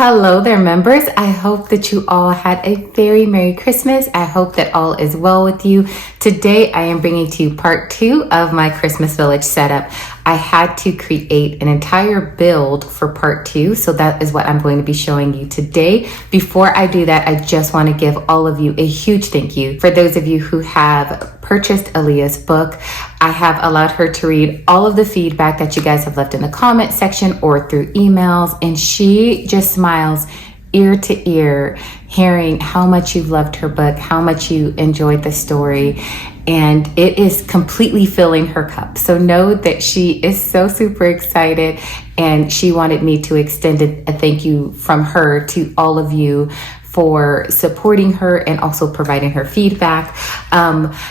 Hello there, members. I hope that you all had a very Merry Christmas. I hope that all is well with you. Today, I am bringing to you part 2 of my Christmas village setup. I had to create an entire build for part 2, so that is what I'm going to be showing you today. Before I do that, I just want to give all of you a huge thank you. For those of you who have purchased Aaliyah's book, I have allowed her to read all of the feedback that you guys have left in the comment section or through emails, and she just smiles ear to ear hearing how much you've loved her book, how much you enjoyed the story, and it is completely filling her cup. So know that she is so super excited, and she wanted me to extend a thank you from her to all of you for supporting her and also providing her feedback.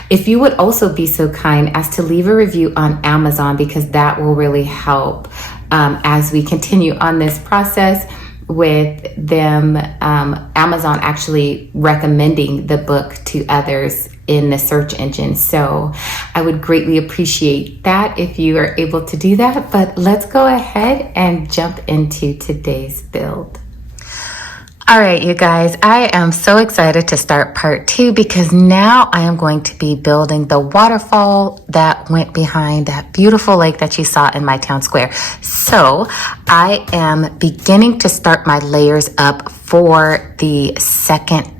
If you would also be so kind as to leave a review on Amazon, because that will really help as we continue on this process with them, Amazon actually recommending the book to others in the search engine. So I would greatly appreciate that if you are able to do that. But let's go ahead and jump into today's build. All right, you guys, I am so excited to start part 2 because now I am going to be building the waterfall that went behind that beautiful lake that you saw in my town square. So I am beginning to start my layers up for the second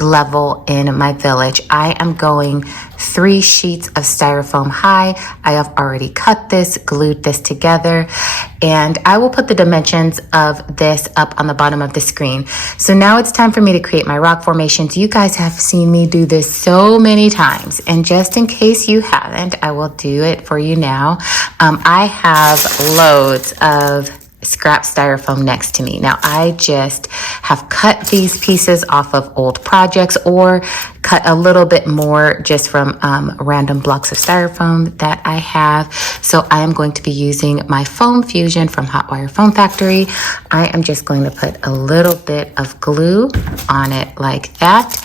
level in my village. I am going 3 sheets of styrofoam high. I have already cut this, glued this together, and I will put the dimensions of this up on the bottom of the screen. So now it's time for me to create my rock formations. You guys have seen me do this so many times, and just in case you haven't, I will do it for you now. I have loads of scrap styrofoam next to me. Now I just have cut these pieces off of old projects or cut a little bit more just from random blocks of styrofoam that I have. So I am going to be using my foam fusion from Hotwire Foam Factory. I am just going to put a little bit of glue on it like that,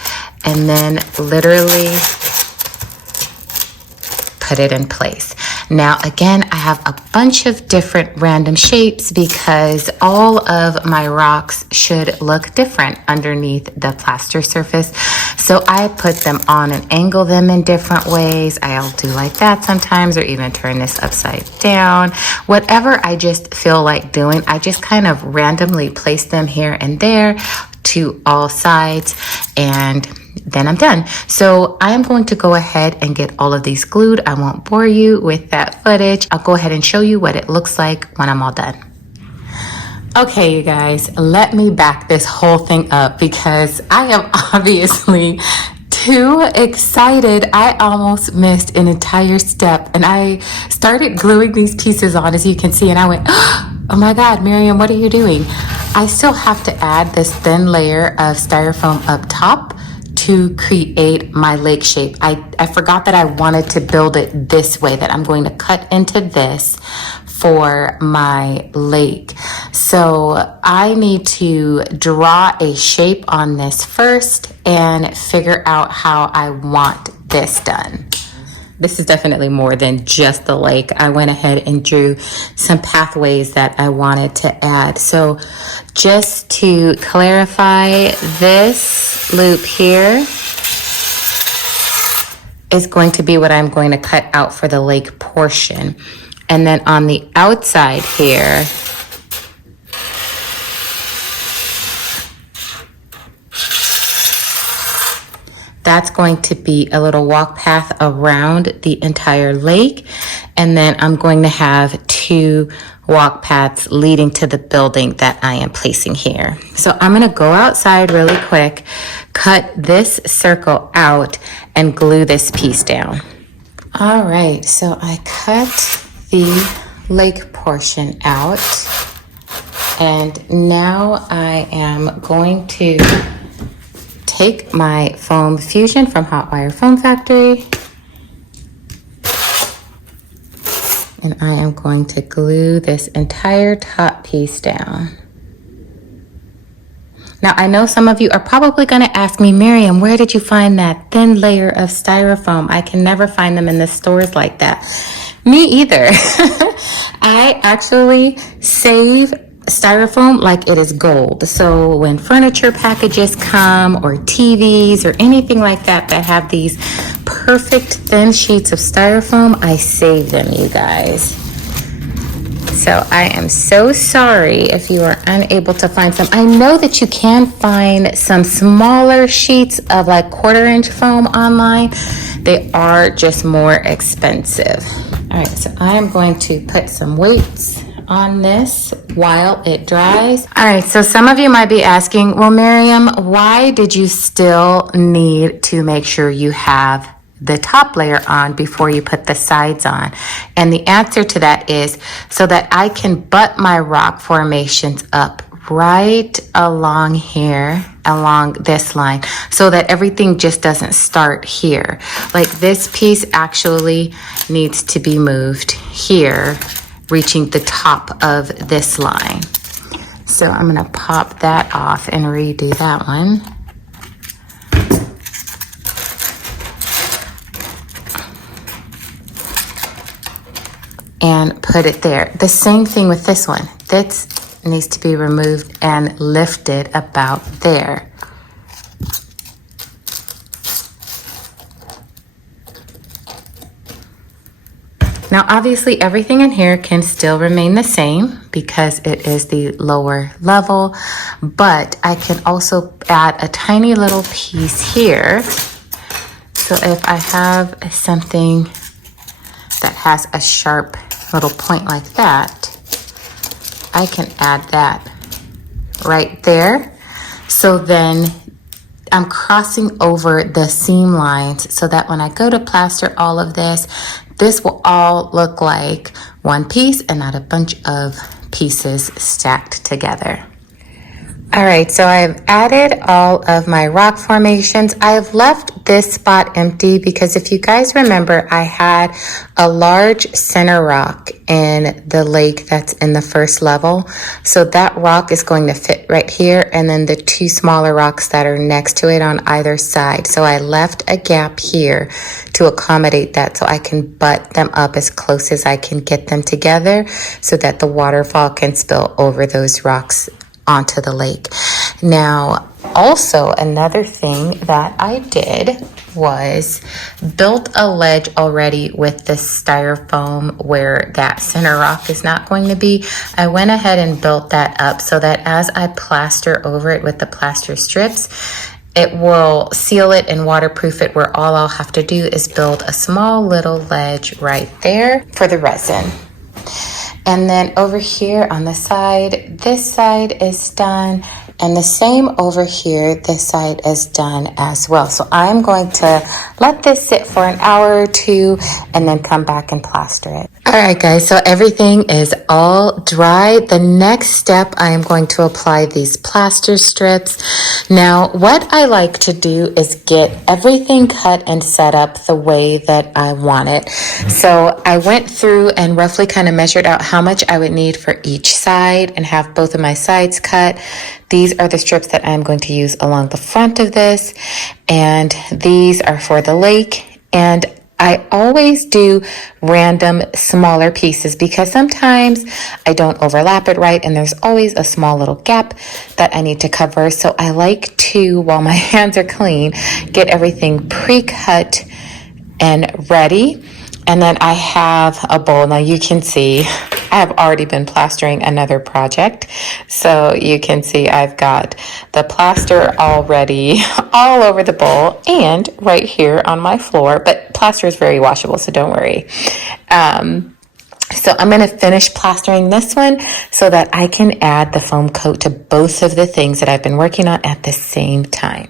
and then literally put it in place. Now, again, I have a bunch of different random shapes because all of my rocks should look different underneath the plaster surface. So I put them on and angle them in different ways. I'll do like that sometimes, or even turn this upside down. Whatever I just feel like doing, I just kind of randomly place them here and there to all sides, and then I'm done. So I'm going to go ahead and get all of these glued. I won't bore you with that footage. I'll go ahead and show you what it looks like when I'm all done. Okay, you guys, let me back this whole thing up because I am obviously too excited. I almost missed an entire step, and I started gluing these pieces on, as you can see, and I went, oh my God, Miriam, what are you doing? I still have to add this thin layer of styrofoam up top to create my lake shape. I forgot that I wanted to build it this way, that I'm going to cut into this for my lake. So I need to draw a shape on this first and figure out how I want this done. This is definitely more than just the lake. I went ahead and drew some pathways that I wanted to add. So just to clarify, this loop here is going to be what I'm going to cut out for the lake portion. And then on the outside here, that's going to be a little walk path around the entire lake. And then I'm going to have 2 walk paths leading to the building that I am placing here. So I'm gonna go outside really quick, cut this circle out, and glue this piece down. All right, so I cut the lake portion out, and now I am going to take my foam fusion from Hotwire Foam Factory, and I am going to glue this entire top piece down. Now, I know some of you are probably going to ask me, Miriam, where did you find that thin layer of styrofoam? I can never find them in the stores like that. Me either. I actually save styrofoam like it is gold. So when furniture packages come, or TVs, or anything like that that have these perfect thin sheets of styrofoam, I save them, you guys. So I am so sorry if you are unable to find some. I know that you can find some smaller sheets of like 1/4 inch foam online. They are just more expensive. All right, so I am going to put some weights on this while it dries. All right, so some of you might be asking, well, Miriam, why did you still need to make sure you have the top layer on before you put the sides on? And the answer to that is so that I can butt my rock formations up right along here, along this line, so that everything just doesn't start here. Like this piece actually needs to be moved here, reaching the top of this line. So I'm gonna pop that off and redo that one. And put it there. The same thing with this one. This needs to be removed and lifted about there. Now, obviously, everything in here can still remain the same because it is the lower level, but I can also add a tiny little piece here. So if I have something that has a sharp little point like that, I can add that right there. So then I'm crossing over the seam lines so that when I go to plaster all of this, this will all look like one piece and not a bunch of pieces stacked together. All right, so I've added all of my rock formations. I have left this spot empty because if you guys remember, I had a large center rock in the lake that's in the first level. So that rock is going to fit right here, and then the 2 smaller rocks that are next to it on either side. So I left a gap here to accommodate that so I can butt them up as close as I can get them together so that the waterfall can spill over those rocks onto the lake. Now, also another thing that I did was built a ledge already with this styrofoam where that center rock is not going to be. I went ahead and built that up so that as I plaster over it with the plaster strips, it will seal it and waterproof it, where all I'll have to do is build a small little ledge right there for the resin. And then over here on the side, this side is done, and the same over here, this side is done as well. So I'm going to let this sit for an hour or 2 and then come back and plaster it. All right, guys, so everything is all dry. The next step, I am going to apply these plaster strips. Now, what I like to do is get everything cut and set up the way that I want it. So I went through and roughly kind of measured out how much I would need for each side and have both of my sides cut. These are the strips that I'm going to use along the front of this, and these are for the lake. And I always do random smaller pieces because sometimes I don't overlap it right, and there's always a small little gap that I need to cover. So I like to, while my hands are clean, get everything pre-cut and ready. And then I have a bowl. Now you can see I have already been plastering another project. So you can see I've got the plaster already all over the bowl and right here on my floor. But plaster is very washable, so don't worry. So I'm going to finish plastering this one so that I can add the foam coat to both of the things that I've been working on at the same time.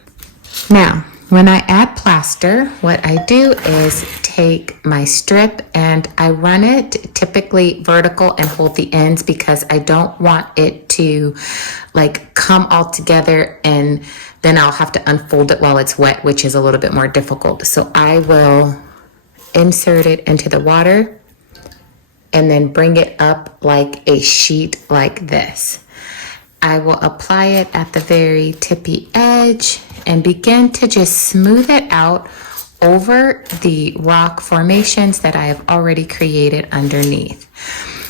Now, when I add plaster, what I do is take my strip and I run it typically vertical and hold the ends because I don't want it to like come all together and then I'll have to unfold it while it's wet, which is a little bit more difficult. So I will insert it into the water and then bring it up like a sheet like this. I will apply it at the very tippy edge and begin to just smooth it out over the rock formations that I have already created underneath.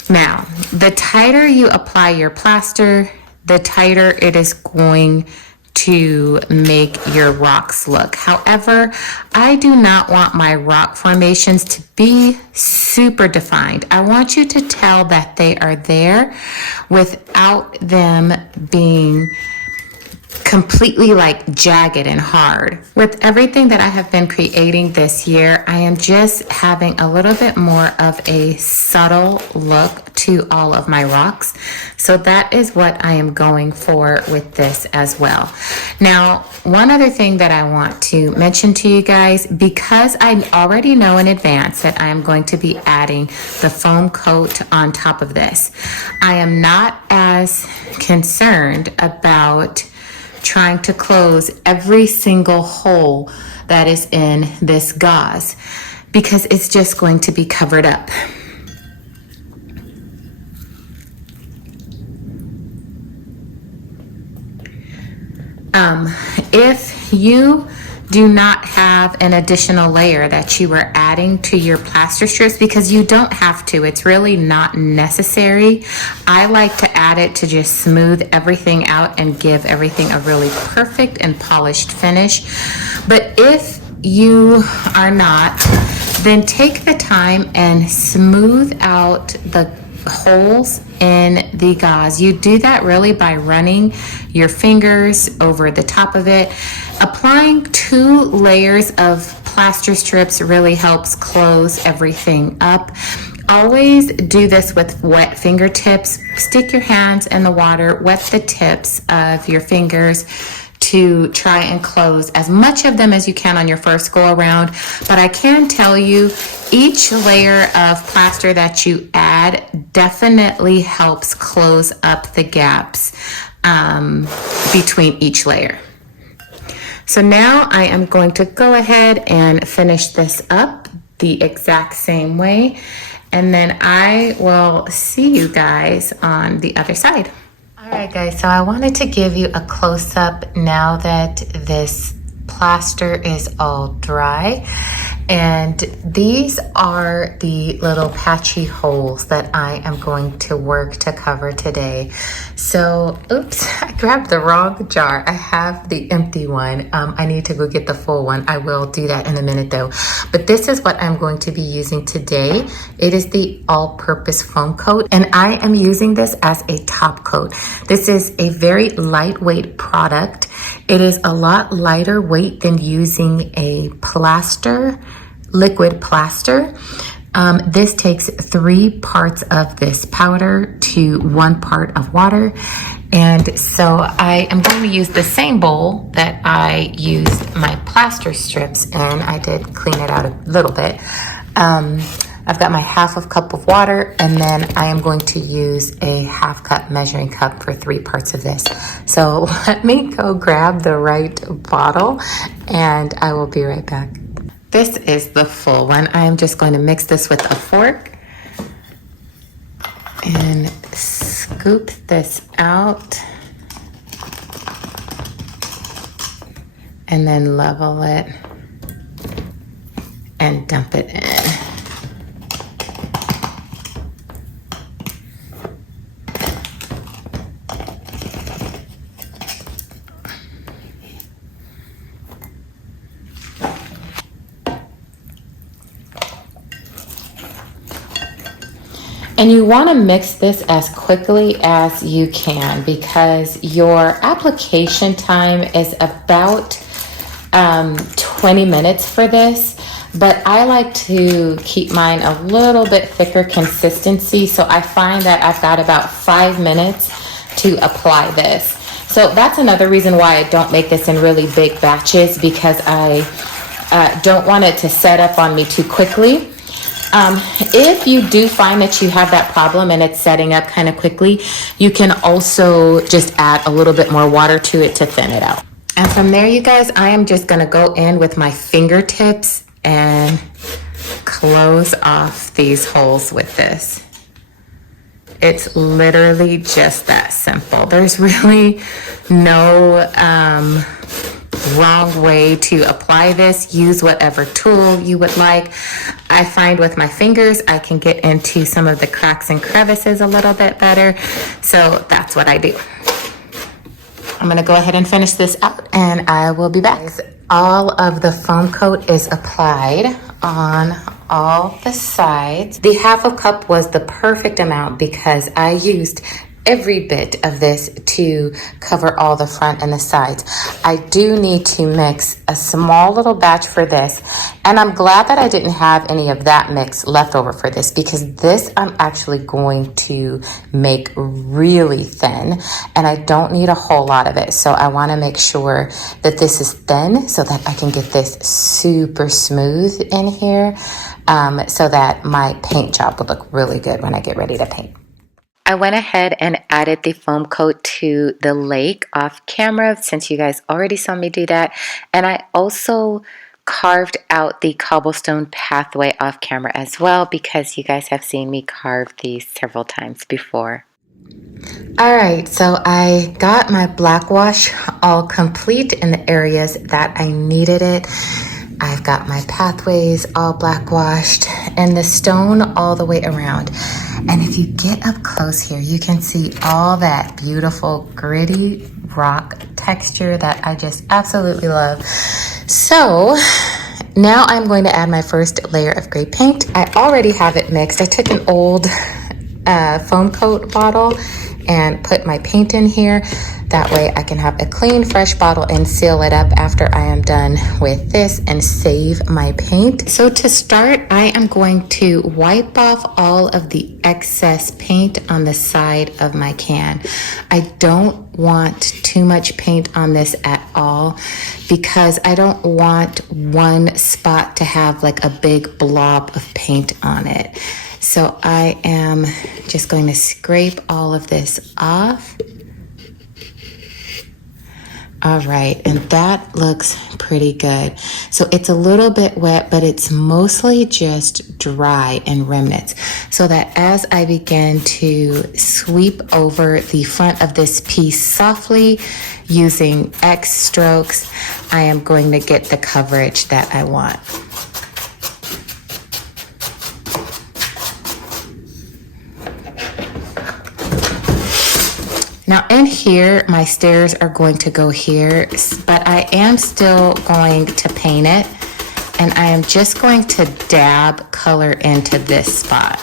Now, the tighter you apply your plaster, the tighter it is going to make your rocks look. However, I do not want my rock formations to be super defined. I want you to tell that they are there without them being completely like jagged and hard. With everything that I have been creating this year, I am just having a little bit more of a subtle look to all of my rocks. So that is what I am going for with this as well. Now, one other thing that I want to mention to you guys, because I already know in advance that I am going to be adding the foam coat on top of this, I am not as concerned about trying to close every single hole that is in this gauze because it's just going to be covered up. If you do not have an additional layer that you are adding to your plaster strips, because you don't have to, it's really not necessary. I like to add it to just smooth everything out and give everything a really perfect and polished finish. But if you are not, then take the time and smooth out the holes in the gauze. You do that really by running your fingers over the top of it. Applying 2 layers of plaster strips really helps close everything up. Always do this with wet fingertips. Stick your hands in the water, wet the tips of your fingers to try and close as much of them as you can on your first go around. But I can tell you, each layer of plaster that you add definitely helps close up the gaps between each layer. So now I am going to go ahead and finish this up the exact same way, and then I will see you guys on the other side. All right, guys, so I wanted to give you a close-up now that this plaster is all dry. And these are the little patchy holes that I am going to work to cover today. So, oops, I grabbed the wrong jar. I have the empty one. I need to go get the full one. I will do that in a minute though. But this is what I'm going to be using today. It is the all-purpose foam coat, and I am using this as a top coat. This is a very lightweight product. It is a lot lighter weight than using a plaster, liquid plaster. This takes 3 parts of this powder to 1 part of water. And so I am going to use the same bowl that I used my plaster strips in. I did clean it out a little bit. I've got my 1/2 cup of water, and then I am going to use a 1/2 cup measuring cup for 3 parts of this. So let me go grab the right bottle, and I will be right back. This is the full one. I am just going to mix this with a fork and scoop this out and then level it and dump it in. And you want to mix this as quickly as you can because your application time is about 20 minutes for this. But I like to keep mine a little bit thicker consistency. So I find that I've got about 5 minutes to apply this. So that's another reason why I don't make this in really big batches, because I don't want it to set up on me too quickly. If you do find that you have that problem and it's setting up kind of quickly, you can also just add a little bit more water to it to thin it out. And from there, you guys, I am just going to go in with my fingertips and close off these holes with this. It's literally just that simple. There's really no wrong way to apply this. Use whatever tool you would like. I find with my fingers, I can get into some of the cracks and crevices a little bit better. So that's what I do. I'm gonna go ahead and finish this out and I will be back. All of the foam coat is applied on all the sides. The half a cup was the perfect amount because I used every bit of this to cover all the front and the sides. I do need to mix a small little batch for this, and I'm glad that I didn't have any of that mix left over for this, because this I'm actually going to make really thin and I don't need a whole lot of it. So I want to make sure that this is thin so that I can get this super smooth in here, so that my paint job would look really good when I get ready to paint. I went ahead and added the foam coat to the lake off camera, since you guys already saw me do that. And I also carved out the cobblestone pathway off camera as well, because you guys have seen me carve these several times before. All right, so I got my black wash all complete in the areas that I needed it. I've got my pathways all black washed and the stone all the way around. And if you get up close here, you can see all that beautiful gritty rock texture that I just absolutely love. So now I'm going to add my first layer of gray paint. I already have it mixed. I took an old foam coat bottle and put my paint in here. That way I can have a clean, fresh bottle and seal it up after I am done with this and save my paint. So to start, I am going to wipe off all of the excess paint on the side of my can. I don't want too much paint on this at all, because I don't want one spot to have like a big blob of paint on it. So I am just going to scrape all of this off. All right, and that looks pretty good. So it's a little bit wet, but it's mostly just dry and remnants, so that as I begin to sweep over the front of this piece softly using X strokes, I am going to get the coverage that I want. Now in here, my stairs are going to go here, but I am still going to paint it, and I am just going to dab color into this spot.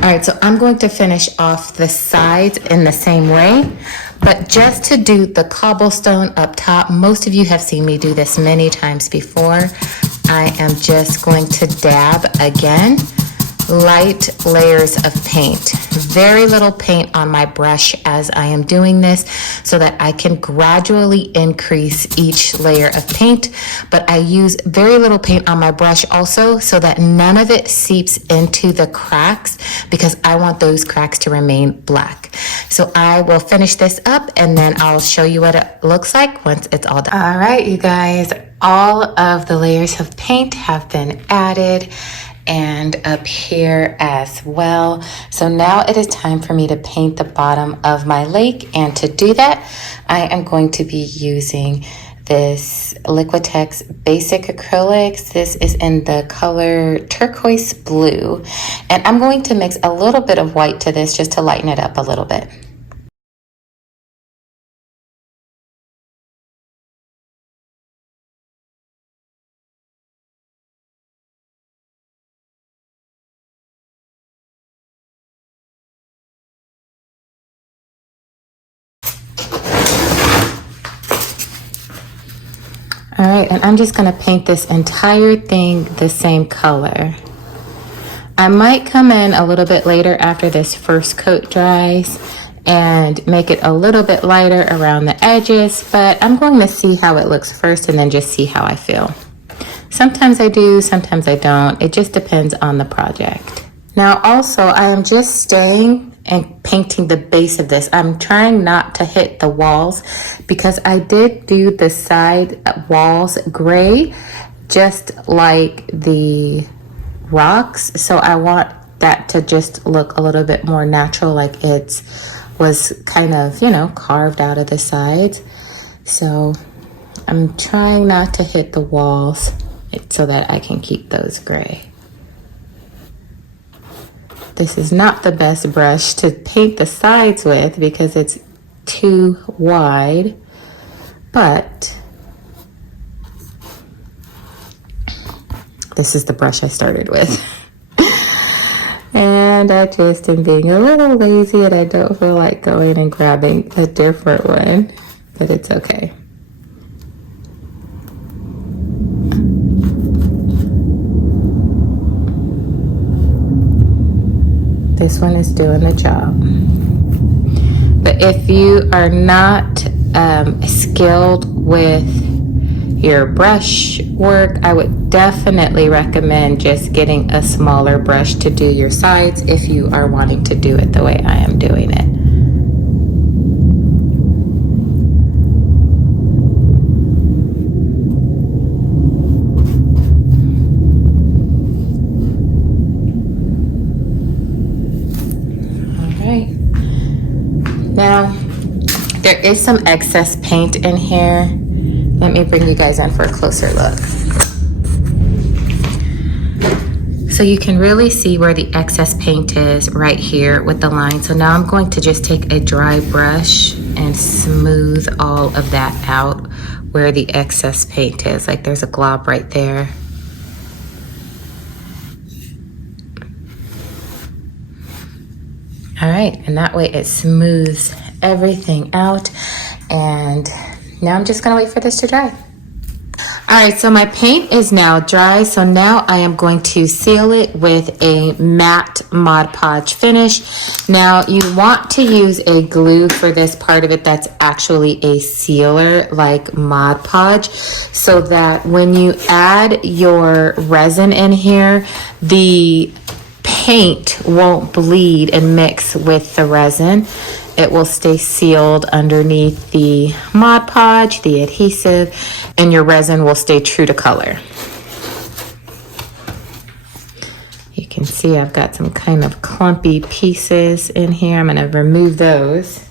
All right, so I'm going to finish off the sides in the same way, but just to do the cobblestone up top, most of you have seen me do this many times before. I am just going to dab again, light layers of paint. Very little paint on my brush as I am doing this, so that I can gradually increase each layer of paint. But I use very little paint on my brush also, so that none of it seeps into the cracks, because I want those cracks to remain black. So I will finish this up and then I'll show you what it looks like once it's all done. All right, you guys, all of the layers of paint have been added, and up here as well. So now it is time for me to paint the bottom of my lake, and to do that, I am going to be using this Liquitex Basic Acrylics. This is in the color turquoise blue, and I'm going to mix a little bit of white to this just to lighten it up a little bit. All right, and I'm just gonna paint this entire thing the same color. I might come in a little bit later after this first coat dries and make it a little bit lighter around the edges, but I'm going to see how it looks first and then just see how I feel. Sometimes I do, sometimes I don't. It just depends on the project. Now also, I am just staying and painting the base of this. I'm trying not to hit the walls because I did do the side walls gray, just like the rocks. So I want that to just look a little bit more natural, like it was kind of, you know, carved out of the sides. So I'm trying not to hit the walls so that I can keep those gray. This is not the best brush to paint the sides with because it's too wide, but this is the brush I started with. And I just am being a little lazy and I don't feel like going and grabbing a different one, but it's okay. This one is doing the job. But if you are not skilled with your brush work, I would definitely recommend just getting a smaller brush to do your sides if you are wanting to do it the way I am doing it. Now, there is some excess paint in here. Let me bring you guys in for a closer look. So you can really see where the excess paint is right here with the line. So now I'm going to just take a dry brush and smooth all of that out where the excess paint is. Like there's a glob right there. All right, and that way it smooths everything out. And now I'm just gonna wait for this to dry. All right, so my paint is now dry. So now I am going to seal it with a matte Mod Podge finish. Now you want to use a glue for this part of it that's actually a sealer like Mod Podge, so that when you add your resin in here, the paint won't bleed and mix with the resin. It will stay sealed underneath the Mod Podge, the adhesive, and your resin will stay true to color. You can see I've got some kind of clumpy pieces in here. I'm going to remove those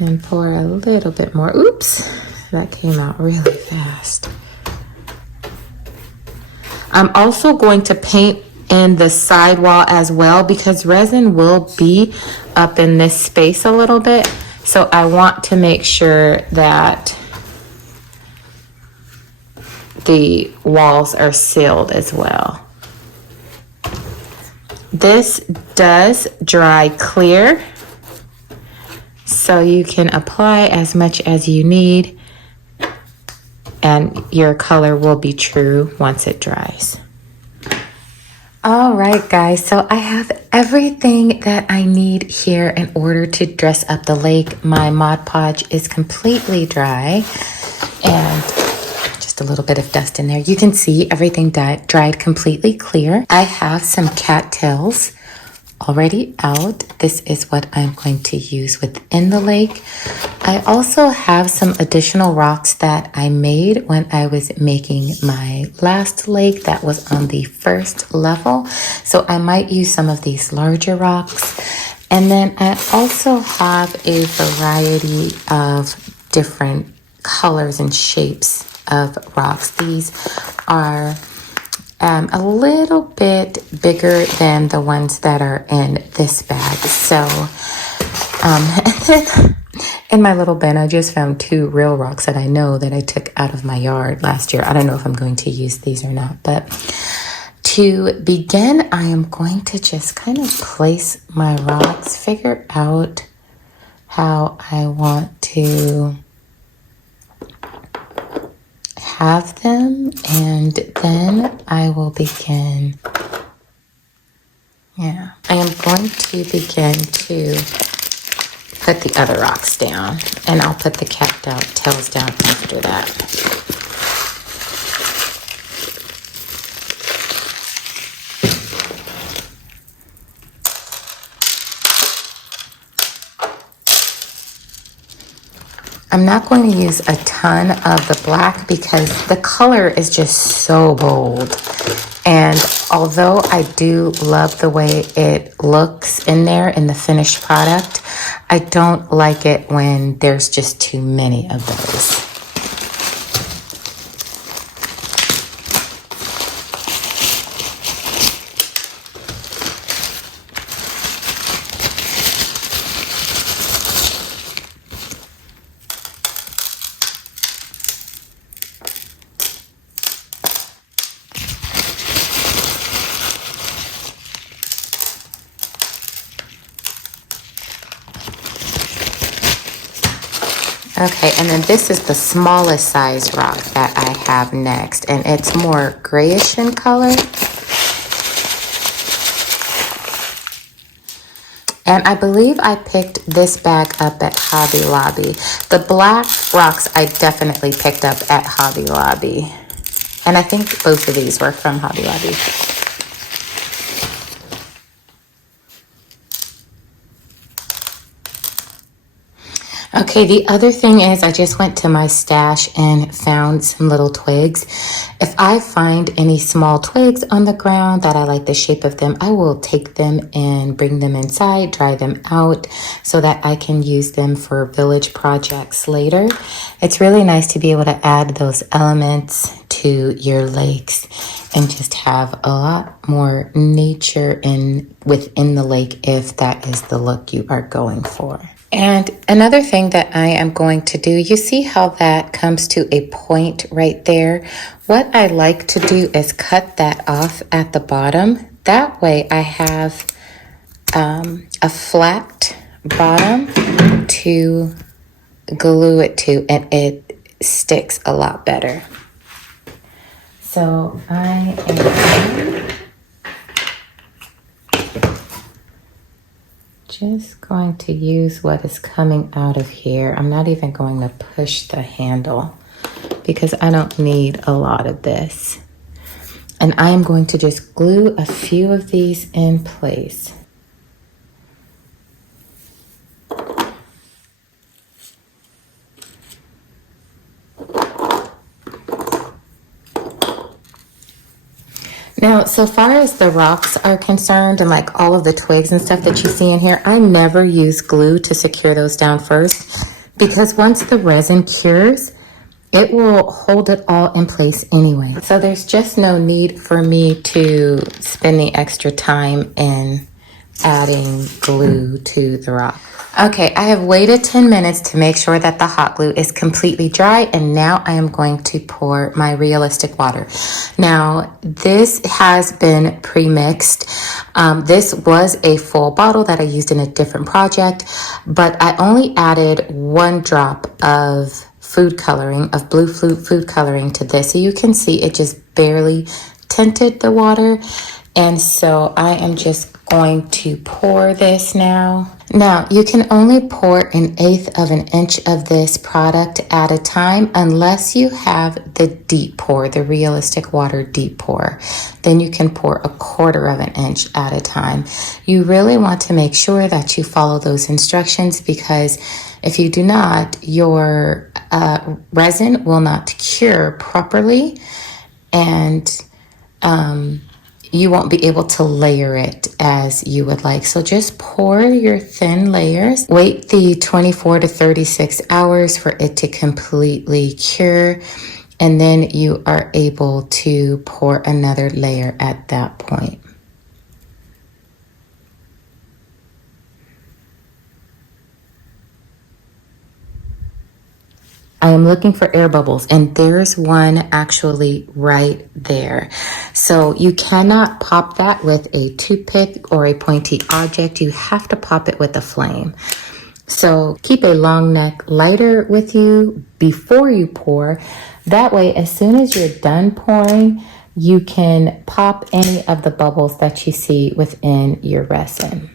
and pour a little bit more. Oops, that came out really fast. I'm also going to paint in the sidewall as well because resin will be up in this space a little bit. So I want to make sure that the walls are sealed as well. This does dry clear, so you can apply as much as you need and your color will be true once it dries. All right, guys, so I have everything that I need here in order to dress up the lake. My Mod Podge is completely dry and just a little bit of dust in there. You can see everything dried completely clear. I have some cattails already out. This is what I'm going to use within the lake. I also have some additional rocks that I made when I was making my last lake that was on the first level. So I might use some of these larger rocks. And then I also have a variety of different colors and shapes of rocks. These are a little bit bigger than the ones that are in this bag. So, in my little bin, I just found 2 real rocks that I know that I took out of my yard last year. I don't know if I'm going to use these or not, but to begin, I am going to just kind of place my rocks, figure out how I want to have them, and then I will begin. Yeah, I am going to begin to put the other rocks down, and I'll put the cattails down after that. I'm not going to use a ton of the black because the color is just so bold. And although I do love the way it looks in there in the finished product, I don't like it when there's just too many of those. Okay, and then this is the smallest size rock that I have next, and it's more grayish in color. And I believe I picked this bag up at Hobby Lobby. The black rocks I definitely picked up at Hobby Lobby. And I think both of these were from Hobby Lobby. Okay, the other thing is I just went to my stash and found some little twigs. If I find any small twigs on the ground that I like the shape of them, I will take them and bring them inside, dry them out so that I can use them for village projects later. It's really nice to be able to add those elements to your lakes and just have a lot more nature within the lake if that is the look you are going for. And another thing that I am going to do, you see how that comes to a point right there? What I like to do is cut that off at the bottom. That way I have a flat bottom to glue it to, and it sticks a lot better. So I am just going to use what is coming out of here. I'm not even going to push the handle because I don't need a lot of this. And I am going to just glue a few of these in place. Now, so far as the rocks are concerned and like all of the twigs and stuff that you see in here, I never use glue to secure those down first because once the resin cures, it will hold it all in place anyway. So there's just no need for me to spend the extra time in adding glue to the rock. Okay, I have waited 10 minutes to make sure that the hot glue is completely dry, and now I am going to pour my realistic water. Now, this has been pre-mixed. This was a full bottle that I used in a different project, but I only added 1 drop of food coloring, of blue food coloring to this. So you can see it just barely tinted the water. And so I am just going to pour this now. Now, you can only pour 1/8 of an inch of this product at a time unless you have the deep pour, the realistic water deep pour. Then you can pour 1/4 of an inch at a time. You really want to make sure that you follow those instructions because if you do not, your resin will not cure properly, and you won't be able to layer it as you would like. So just pour your thin layers. Wait the 24 to 36 hours for it to completely cure, and then you are able to pour another layer at that point. I am looking for air bubbles, and there's one actually right there. So you cannot pop that with a toothpick or a pointy object. You have to pop it with a flame. So keep a long neck lighter with you before you pour. That way, as soon as you're done pouring, you can pop any of the bubbles that you see within your resin.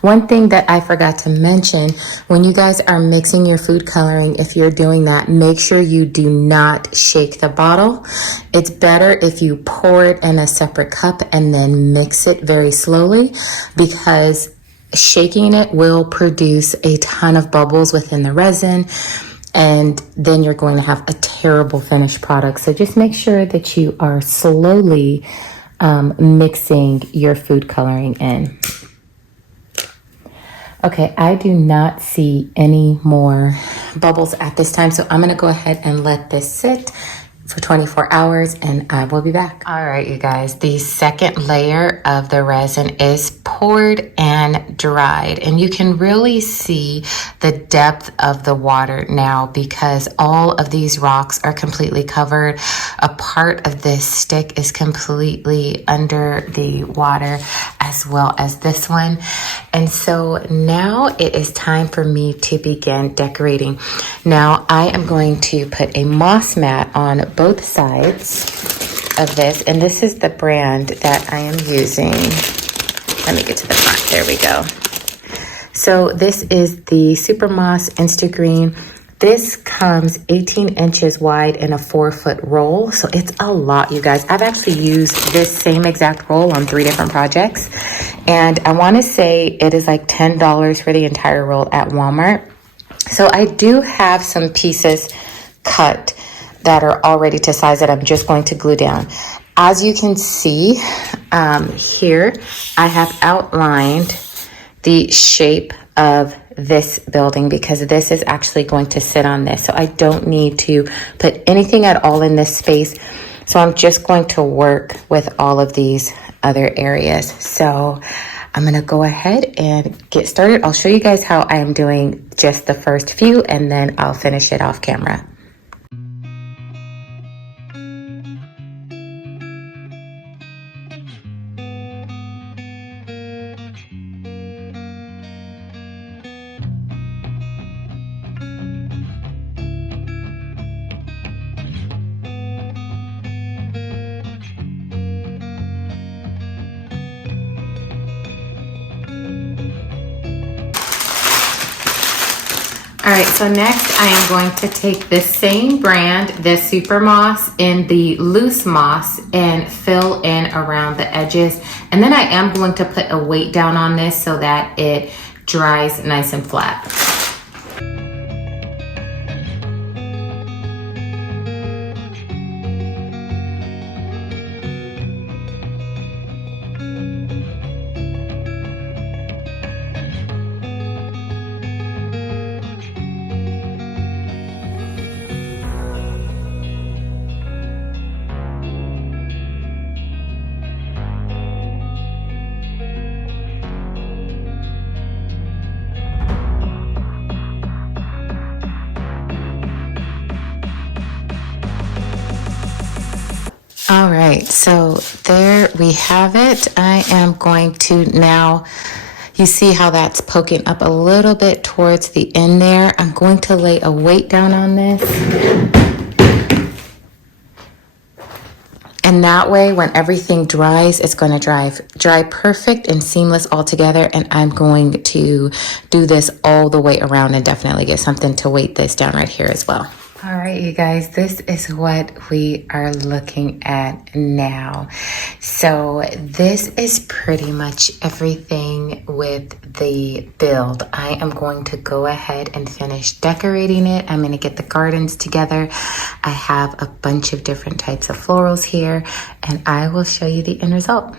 One thing that I forgot to mention, when you guys are mixing your food coloring, if you're doing that, make sure you do not shake the bottle. It's better if you pour it in a separate cup and then mix it very slowly, because Shaking it will produce a ton of bubbles within the resin, and then you're going to have a terrible finished product. So just make sure that you are slowly mixing your food coloring in. Okay, I do not see any more bubbles at this time, so I'm gonna go ahead and let this sit for 24 hours and I will be back. All right, you guys, the second layer of the resin is poured and dried, and you can really see the depth of the water now because all of these rocks are completely covered. A part of this stick is completely under the water, as well as this one. And so now it is time for me to begin decorating. Now I am going to put a moss mat on both sides of this, and this is the brand that I am using. Let me get to the front. There we go. So this is the Super Moss Insta Green. This comes 18 inches wide in a 4-foot roll. So it's a lot, you guys. I've actually used this same exact roll on 3 different projects. And I want to say it is like $10 for the entire roll at Walmart. So I do have some pieces cut that are already to size that I'm just going to glue down. As you can see here, I have outlined the shape of this building because this is actually going to sit on this. So I don't need to put anything at all in this space. So I'm just going to work with all of these other areas. So I'm gonna go ahead and get started. I'll show you guys how I am doing just the first few, and then I'll finish it off camera. All right, so next I am going to take this same brand, this Super Moss, in the loose moss and fill in around the edges. And then I am going to put a weight down on this so that it dries nice and flat. All right, so there we have it. I am going to now, you see how that's poking up a little bit towards the end there. I'm going to lay a weight down on this. And that way, when everything dries, it's going to dry perfect and seamless all together. And I'm going to do this all the way around and definitely get something to weight this down right here as well. All right, you guys, this is what we are looking at now. So this is pretty much everything with the build. I am going to go ahead and finish decorating it. I'm going to get the gardens together. I have a bunch of different types of florals here, and I will show you the end result.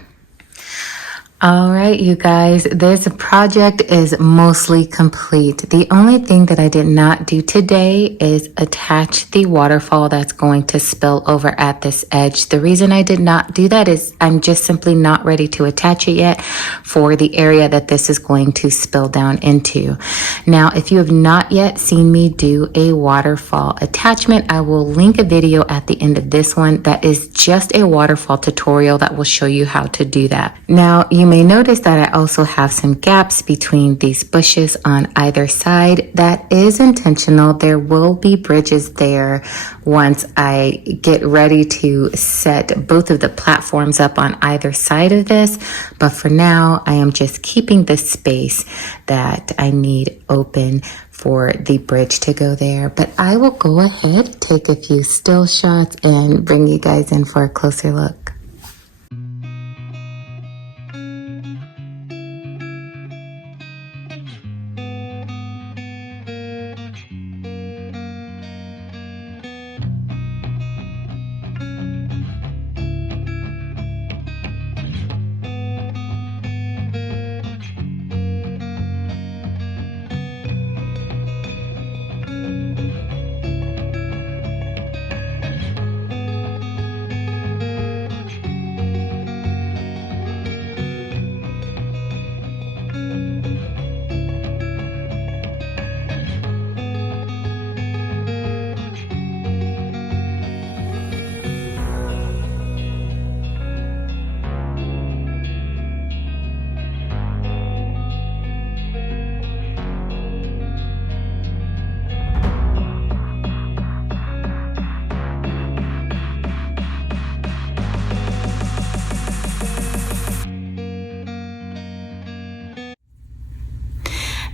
All right, you guys, this project is mostly complete. The only thing that I did not do today is attach the waterfall that's going to spill over at this edge. The reason I did not do that is I'm just simply not ready to attach it yet for the area that this is going to spill down into. Now, if you have not yet seen me do a waterfall attachment, I will link a video at the end of this one that is just a waterfall tutorial that will show you how to do that. Now, you may notice that I also have some gaps between these bushes on either side. That is intentional. There will be bridges there once I get ready to set both of the platforms up on either side of this. But for now, I am just keeping the space that I need open for the bridge to go there. But I will go ahead, take a few still shots, and bring you guys in for a closer look.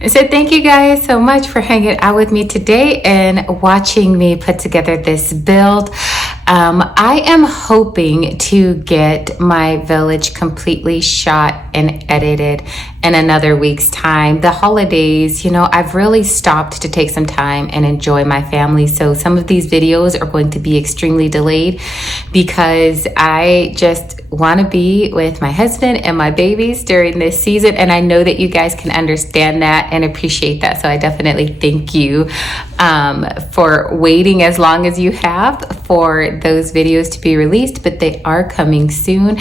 So thank you guys so much for hanging out with me today and watching me put together this build. I am hoping to get my village completely shot and edited in another week's time. The holidays, I've really stopped to take some time and enjoy my family. So some of these videos are going to be extremely delayed because I just want to be with my husband and my babies during this season. And I know that you guys can understand that and appreciate that. So I definitely thank you for waiting as long as you have for those videos to be released, but they are coming soon.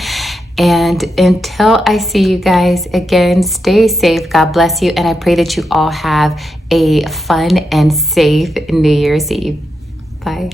And until I see you guys again, stay safe. God bless you. And I pray that you all have a fun and safe New Year's Eve. Bye.